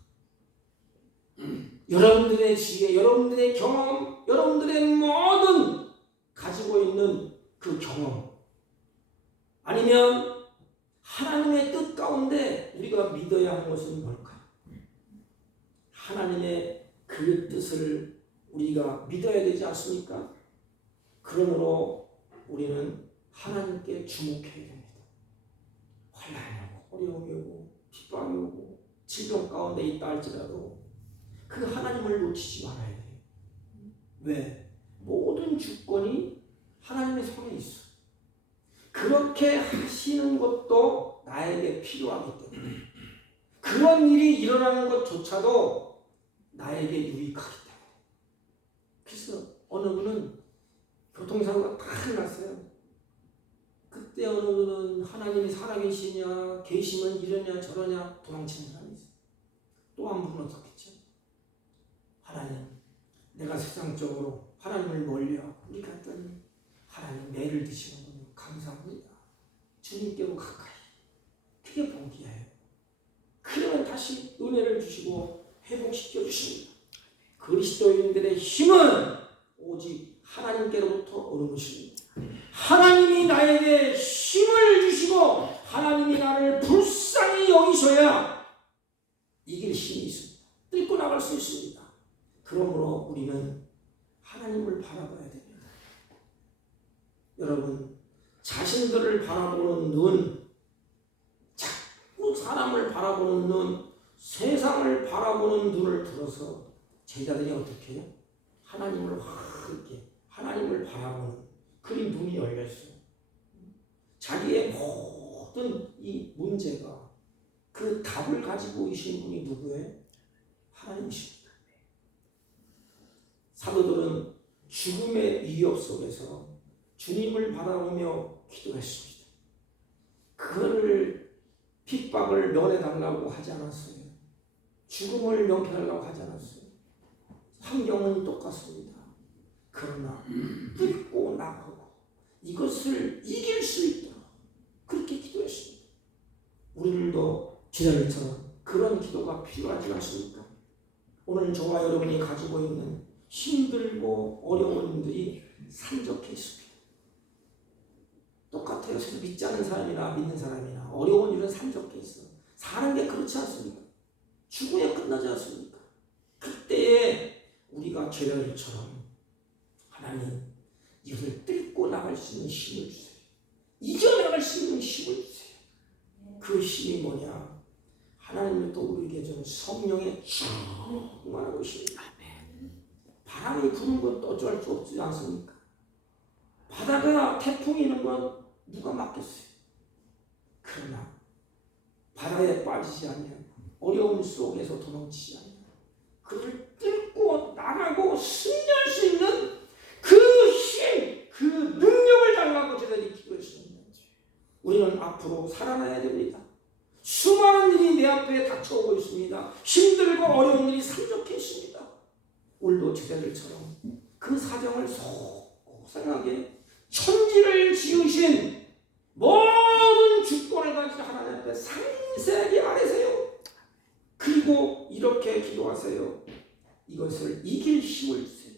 여러분들의 지혜, 여러분들의 경험, 여러분들의 모든 가지고 있는 그 경험 아니면 하나님의 뜻 가운데 우리가 믿어야 하는 것은 뭘까요? 하나님의 그 뜻을 우리가 믿어야 되지 않습니까? 그러므로 우리는 하나님께 주목해야 됩니다. 환난이 오고 어려움이 오고 핍박이 오고 질병 가운데 있다 할지라도 그 하나님을 놓치지 말아야 돼요. 왜? 모든 주권이 하나님의 손에 있어. 그렇게 하시는 것도 나에게 필요하기 때문에 그런 일이 일어나는 것조차도 나에게 유익하기 때문에 그래서 어느 분은 교통사고가 딱 났어요. 그때 어느 분은 하나님이 살아계시냐 계시면 이러냐 저러냐 도망치는 사람이 있어요. 또 한 분은 어떻겠죠? 하나님 내가 세상적으로 하나님을 멀리하고 우리 갔더니 하나님 매를 드시는 분 감사합니다. 주님께로 가까이 그게 복이에요. 그러면 다시 은혜를 주시고 회복시켜 주십니다. 그리스도인들의 힘은 오직 하나님께로부터 오는 것입니다. 하나님이 나에게 힘을 주시고 하나님이 나를 불쌍히 여기셔야 이길 힘이 있습니다. 뚫고 나갈 수 있습니다. 그러므로 우리는 하나님을 바라봐야 됩니다. 여러분 자신들을 바라보는 눈, 자꾸 사람을 바라보는 눈, 세상을 바라보는 눈을 들어서 제자들이 어떻게 해요? 하나님을 이렇게 하나님을 바라보는 그 눈이 열렸어요. 자기의 모든 이 문제가 그 답을 가지고 계신 분이 누구예요? 하나님이십니다. 사도들은 죽음의 위협 속에서 주님을 바라보며 기도했습니다. 그를 핍박을 면해달라고 하지 않았어요. 죽음을 면케하려고 하지 않았어요. 환경은 똑같습니다. 그러나 뚫고 나가고 이것을 이길 수 있도록 그렇게 기도했습니다. 우리들도 제자들처럼 그런 기도가 필요하지 않습니까? 오늘 저와 여러분이 가지고 있는 힘들고 어려운 일들이 산적해 있습니다. 똑같아요. 믿지 않는 사람이나 믿는 사람이나 어려운 일은 산적해 있어. 사는 게 그렇지 않습니까? 죽음에 끝나지 않습니까? 그때에 우리가 게다리처럼 하나님 이것을 뚫고 나갈 수 있는 힘을 주세요. 이겨나갈 수 있는 힘을 주세요. 그 힘이 뭐냐? 하나님이 또 우리에게 준 성령의 충만한 것입니다. 바람이 부는 것도 어쩔 수 없지 않습니까? 바다가 태풍이 있는 건 누가 막겠어요? 그러나 바다에 빠지지 않냐고, 어려움 속에서 도망치지 않냐고, 그를 뚫고 나가고 승리할 수 있는 그 힘, 그 능력을 달라고 저들이 기도했습니다. 우리는 앞으로 살아나야 됩니다. 수많은 일이 내 앞에 닥쳐오고 있습니다. 힘들고 어려운 일이 산적해 있습니다. 우리도 제자들처럼 그 사정을 소상하게 천지를 지으신 모든 주권을 가진 하나님 앞에 상세하게 아뢰세요. 그리고 이렇게 기도하세요. 이것을 이길 힘을 주세요.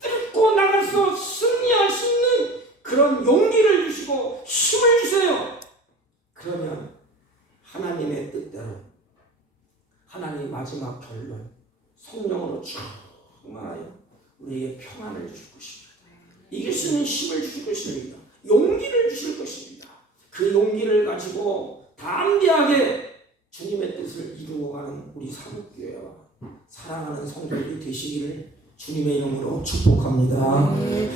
뚫고 나가서 승리할 수 있는 그런 용기를 주시고 힘을 주세요. 그러면 하나님의 뜻대로 하나님의 마지막 결론 성령으로 충만하여 우리에게 평안을 주실 것입니다. 이길 수 있는 힘을 주실 것입니다. 용기를 주실 것입니다. 그 용기를 가지고 담대하게 주님의 뜻을 이루어가는 우리 사목교회와 사랑하는 성도들이 되시기를 주님의 이름으로 축복합니다.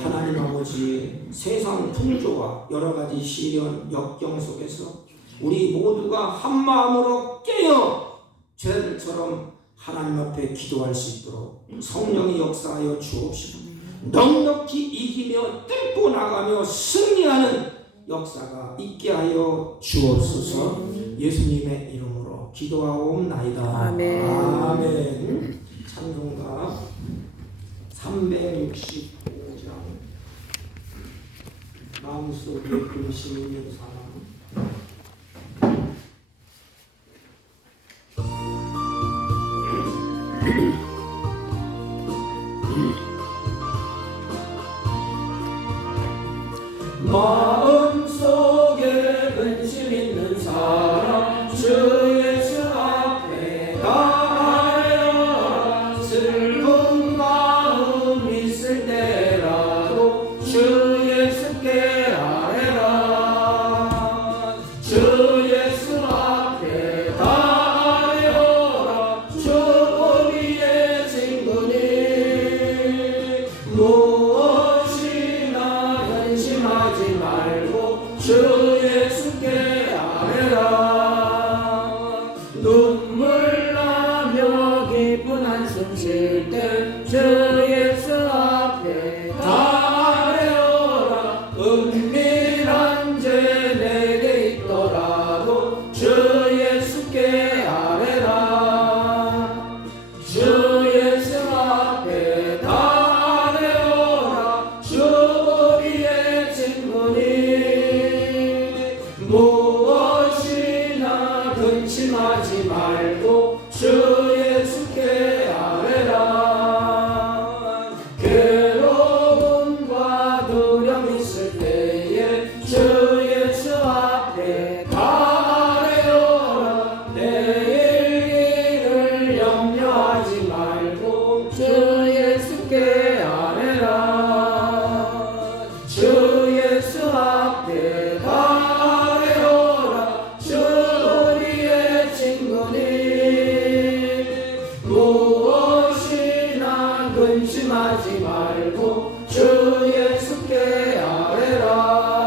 하나님 아버지, 세상 풍조와 여러 가지 시련, 역경 속에서 우리 모두가 한 마음으로 깨어 죄들처럼 하나님 앞에 기도할 수 있도록 성령이 역사하여 주옵시고 넉넉히 이기며 뚫고 나가며 승리하는 역사가 있게 하여 주옵소서. 예수님의 이름으로 기도하옵나이다. 아멘. 아멘. 찬송가 365장 마음속에 근심 있는 사람. 마음속에 근심 있는 사람 주 예수 앞에 가려 슬픈 마음 있을 때라도 주 예수께 아뢰라. 주 예수 앞에 가려라. 주 우리의 친구니 무엇이나 근심하지 말고 주 예수께 아뢰라. 눈물 나며 기쁜 한숨 쉴 때 주 예수 앞에 아뢰어라. 은밀한 죄 내게 있더라도 주 예수께 아뢰라. 주 예수 앞에 아뢰어라. 주 우리의 친구니 무엇이나 근심하지 말고 주 예수께 아뢰라. 괴로움과 두려움 있을 때에 주 예수 앞에 아뢰어라. 내일 일을 염려하지 말고 주 예수께 아뢰라. 주 예수 앞에 아뢰어라. 주 우리의 친구니 무엇이나 근심하지 말고 주 예수께 아뢰라.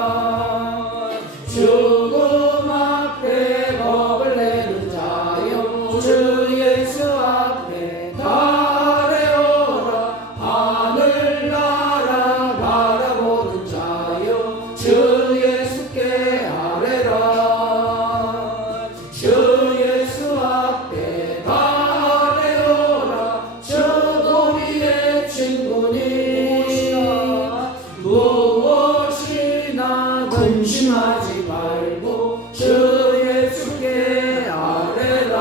죽음 앞에 겁을 내는 자여 주 예수 앞에 아뢰어라. 하늘나라 바라보는 자여 주 예수께 아뢰라. 주 예수 앞에 아뢰어라. 주 우리의 친구니 무엇이나 근심하지 말고 주 예수께 아뢰라.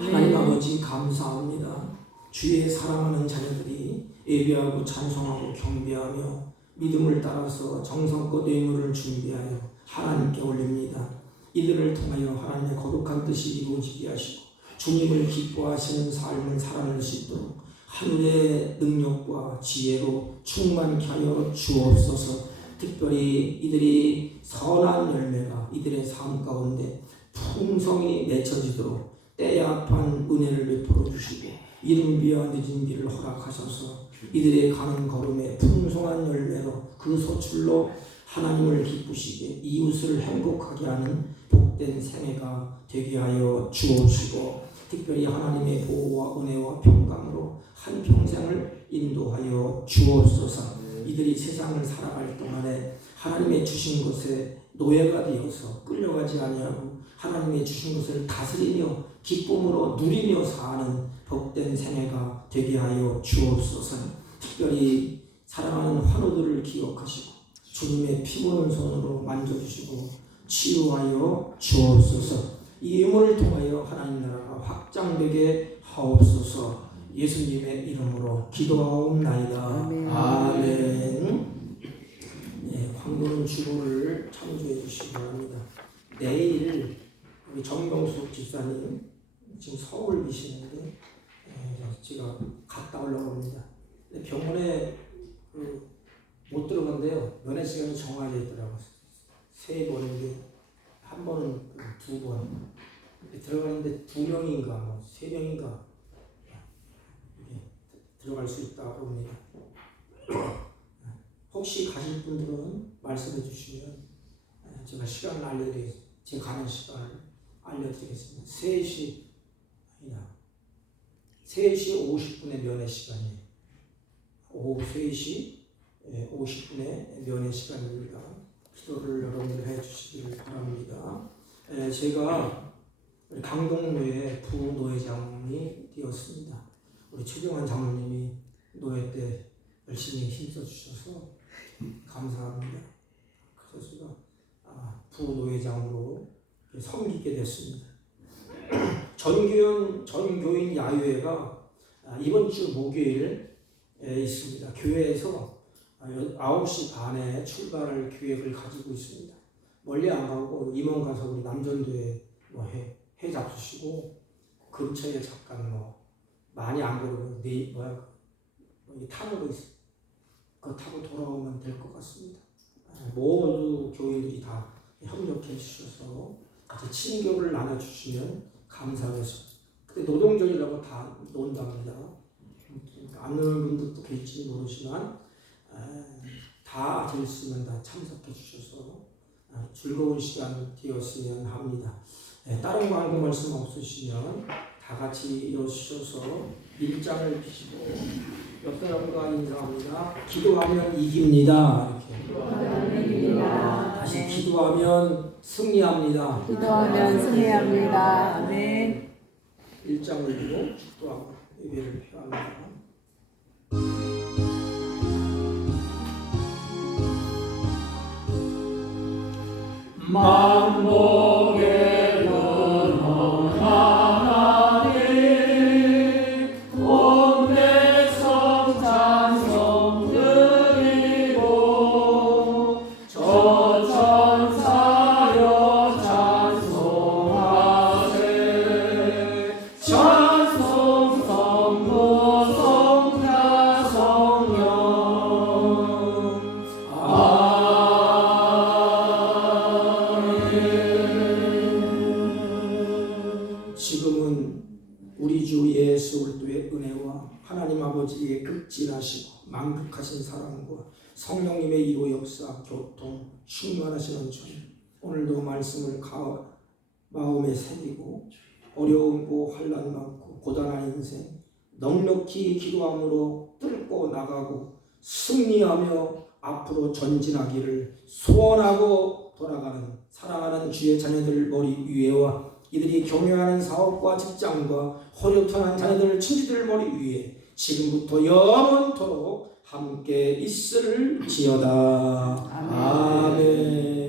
하나님 아버지 감사합니다. 주의 사랑하는 자녀들이 예배하고 찬송하고 경배하며 믿음을 따라서 정성껏 예물을 준비하여 하나님께 올립니다. 이들을 통하여 하나님의 거룩한 뜻이 이루어지게 하시고 주님을 기뻐하시는 삶을 살아낼 수 있도록 하늘의 능력과 지혜로 충만케 하여 주옵소서. 특별히 이들이 선한 열매가 이들의 삶 가운데 풍성히 맺혀지도록 때야합한 은혜를 베풀어 주시고 이른 비와 늦은 비를 허락하셔서 이들의 가는 걸음에 풍성한 열매로 그 소출로 하나님을 기쁘시게 이웃을 행복하게 하는 복된 생애가 되게 하여 주옵시고 특별히 하나님의 보호와 은혜와 평강으로 한평생을 인도하여 주옵소서. 이들이 세상을 살아갈 동안에 하나님의 주신 것에 노예가 되어서 끌려가지 아니하고 하나님의 주신 것을 다스리며 기쁨으로 누리며 사는 복된 생애가 되게 하여 주옵소서. 특별히 사랑하는 환우들을 기억하시고 주님의 피 묻은 손으로 만져주시고 치유하여 주옵소서. 이 의문을 통하여 하나님 나라가 확장되게 하옵소서. 예수님의 이름으로 기도하옵나이다. 아멘. 네, 광고는 주보를 참조해 주시기 바랍니다. 내일 우리 정명숙 집사님 지금 서울 계시는데 제가 갔다 오려고 합니다. 병원에 못 들어간대요. 면회 시간이 정해져 있더라고요. 3번인데 한 번은 2번 들어가는데 2명인가 3명인가 들어갈 수 있다고 합니다. 혹시 가실 분들은 말씀해 주시면 제가 시간을 알려드리겠습니다. 제가 가는 시간을 알려드리겠습니다. 3시 50분의 면회 시간이에요. 오후 3시 50분의 면회 시간입니다. 기도를 여러분들 해주시길 바랍니다. 제가 강동노회 부노회장이 되었습니다. 우리 최경환 장로님이 노회 때 열심히 힘써 주셔서 감사합니다. 그래서 제가 부노회장으로 섬기게 됐습니다. 전교인 야유회가 이번 주 목요일 있습니다. 교회에서 9시 반에 출발할 계획을 가지고 있습니다. 멀리 안 가고 임원 가서 우리 남전도에 해 잡수시고 근처에 잠깐 많이 안 걸어도 타는 거 있어. 그거 타고 돌아오면 될 것 같습니다. 모두 교인들이 다 협력해 주셔서 같이 친교를 나눠주시면 감사하겠습니다. 그때 노동절이라고 다 논답니다. 안 노는 분들도 계실지 모르지만 다 되시면 다 참석해 주셔서 즐거운 시간 되었으면 합니다. 다른 광고 말씀 없으시면 다 같이 일어서셔서 일장을 펴시고 옆 사람과 인사합니다. 기도하면 이깁니다. 이렇게. 다시 기도하면 승리합니다. 기도하면 승리합니다. 아멘. 일장을 들고 축도하고 예배를 표합니다. 만복의 근원 하나님 온 백성 찬송 드리고 저 천사여 찬송하세 찬송 성부 성자 성령 지금은 우리 주 예수 그리스도의 은혜와 하나님 아버지의 극진하시고 만극하신 사랑과 성령님의 이로 역사, 교통, 충만하시는 주 오늘도 말씀을 마음에 새기고 어려움고 환난 많고 고단한 인생 넉넉히 기도함으로 뚫고 나가고 승리하며 앞으로 전진하기를 소원하고 돌아가는 사랑하는 주의 자녀들 머리 위에와 이들이 경영하는 사업과 직장과 호료통한 자녀들 친지들 머리 위에 지금부터 영원토록 함께 있을지어다. 아멘.